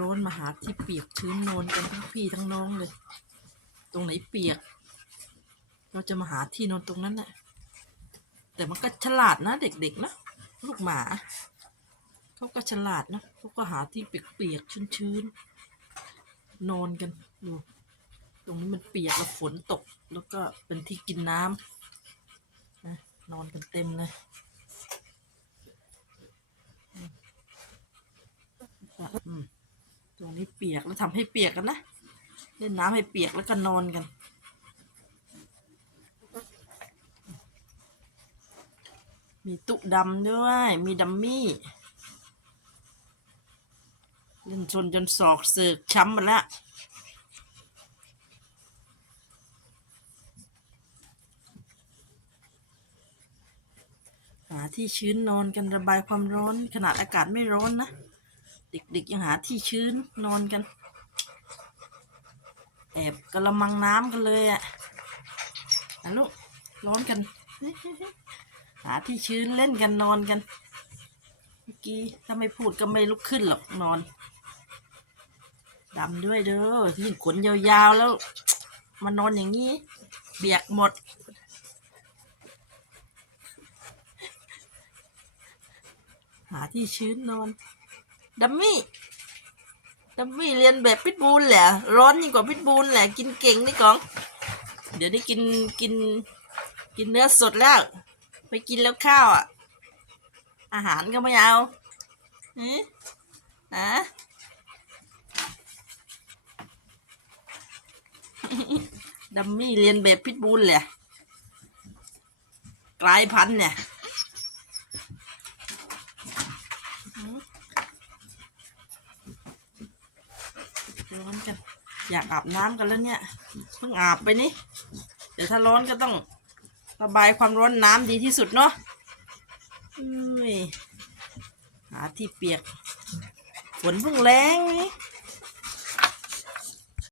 ร้อนมาหาที่เปียกชื้นนอนกันทั้งพี่ทั้งน้องเลย ตรงไหนเปียก เราจะมาหาที่นอนตรงนั้นแหละแต่มันก็ฉลาดนะเด็กๆนะลูกหมาเขาก็ฉลาดนะเขาก็หาที่เปียกๆชื้นๆนอนกันดูตรงนี้มันเปียกแล้วฝนตก แล้วก็เป็นที่กินน้ำนะนอนกันเต็มเลยอืม ตรงนี้เปียกแล้วทำให้เปียกกันนะเล่นน้ำให้เปียกแล้วก็นอนกันมีตุดำด้วย มีดัมมี่เล่นชนจนศอกเสือกช้ำมาแล้วหาที่ชื้นนอนกันระบายความร้อน ขนาดอากาศไม่ร้อนนะ เด็กๆยังหาที่ชื้นนอนกัน แอบกระมังน้ำกันเลยอะนะลูกร้อนกัน หาที่ชื้นเล่นกันนอนกัน เมื่อกี้ถ้าไม่พูดก็ไม่ลุกขึ้นหรอกนอนดำด้วยเด้อที่ขนยาวๆแล้ว มานอนอย่างนี้ เบียกหมด หาที่ชื้นนอน ดัมมี่ดัมมี่เรียนแบบพิทบูลแหละ ร้อนยิ่งกว่าพิทบูลแหละ กินเก่งนี่กอง เดี๋ยวนี้กินกิน กินเนื้อสดแล้ว ไปกินแล้วข้าวอะ อาหารก็ไม่เอาเอ๊ะฮะดัมมี่เรียนแบบพิทบูลแหละกลายพันธุ์เนี่ย ร้อนกัน อยากอาบน้ำกันแล้วเนี่ยเพิ่งอาบไปนี่ เดี๋ยวถ้าร้อนก็ต้องระบายความร้อนน้ำดีที่สุดเนาะอุ้ยหาที่เปียกฝนเพิ่งแรงนี่